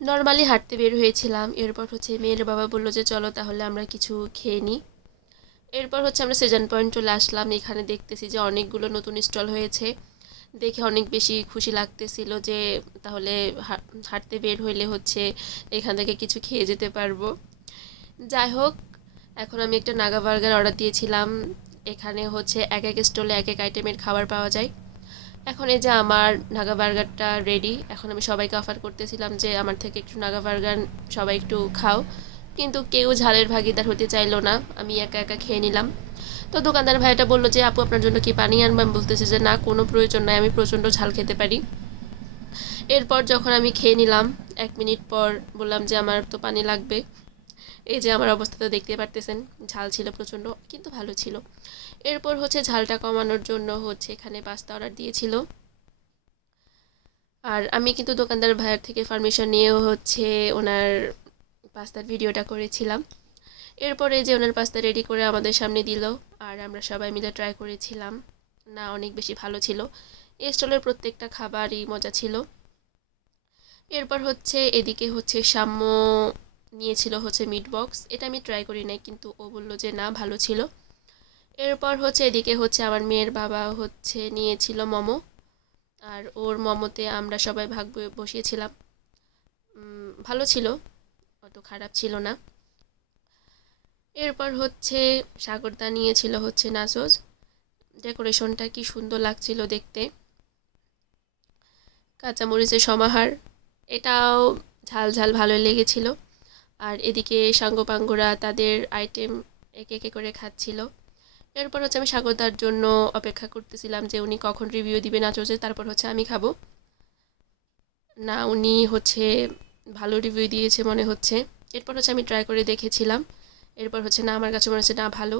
Normally হাঁটতে বের হয়েছিলাম। এরপর হচ্ছে মেয়ের বাবা বলল যে চলো তাহলে আমরা কিছু খেয়ে নিই। এরপর হচ্ছে আমরা সেজান পয়েন্ট চলে আসলাম। এখানে দেখতেছি যে অনেকগুলো নতুন স্টল হয়েছে, দেখে অনেক বেশি খুশি লাগতেছিল যে তাহলে হাঁটতে বের হইলে হচ্ছে এখান থেকে কিছু খেয়ে যেতে পারবো। যাই হোক, এখন আমি একটা নাগা বার্গার অর্ডার দিয়েছিলাম। এখানে হচ্ছে এক এক স্টলে এক এক আইটেমের খাবার পাওয়া যায়। এখন এই যে আমার নাগা বার্গারটা রেডি। এখন আমি সবাইকে অফার করতেছিলাম যে আমার থেকে একটু নাগা বার্গার সবাই একটু খাও, কিন্তু কেউ ঝালের ভাগিদার হতে চাইলো না। আমি একা একা খেয়ে নিলাম। তো দোকানদার ভাইটা বললো যে আপু আপনার জন্য কি পানি আনবো? আমি বলতেছি যে না, কোনো প্রয়োজন নাই, আমি প্রচণ্ড ঝাল খেতে পারি। এরপর যখন আমি খেয়ে নিলাম, 1 মিনিট পর বললাম যে আমার তো পানি লাগবে। এই যে আমার অবস্থা তো দেখতে পারতেছেন, ঝাল ছিল প্রচণ্ড, কিন্তু ভালো ছিল। এরপর হচ্ছে ঝালটা কমানোর জন্য হচ্ছে এখানে পাস্তা অর্ডার দিয়েছিল। আর আমি কিন্তু দোকানদার ভাইয়ের থেকে পারমিশন নিয়েও হচ্ছে ওনার পাস্তার ভিডিওটা করেছিলাম। এরপরে যে ওনার পাস্তা রেডি করে আমাদের সামনে দিল, আর আমরা সবাই মিলে ট্রাই করেছিলাম। না, অনেক বেশি ভালো ছিল। এই স্টলের প্রত্যেকটা খাবারই মজা ছিল। এরপর হচ্ছে এদিকে হচ্ছে সাম্য নিয়েছিল হচ্ছে মিট বক্স। এটা আমি ট্রাই করি নাই, কিন্তু ও বলল যে না, ভালো ছিল। এরপর হচ্ছে এদিকে হচ্ছে আমার মেয়ের বাবা হচ্ছে নিয়েছিল মোমো, আর ওর মোমোতে আমরা সবাই ভাগ বসিয়েছিলাম। ভালো ছিল, অত খারাপ ছিল না। এরপর হচ্ছে সাগরদা নিয়েছিল হচ্ছে নাচোস। ডেকোরেশনটা কি সুন্দর লাগছিল দেখতে। কাঁচামরিচের সমাহার, এটাও ঝাল ঝাল ভালোই লেগেছিল। আর এদিকে সাঙ্গপাঙ্গরা তাদের আইটেম একে একে করে খাচ্ছিল। এরপর হচ্ছে আমি সাগরদার জন্য অপেক্ষা করতেছিলাম যে উনি কখন রিভিউ দিবে নাচোসে, তারপর হচ্ছে আমি খাবো। না, উনি হচ্ছে ভালো রিভিউ দিয়েছে মনে হচ্ছে। এরপর হচ্ছে আমি ট্রাই করে দেখেছিলাম। এরপর হচ্ছে না, আমার কাছে মনে হচ্ছে না ভালো।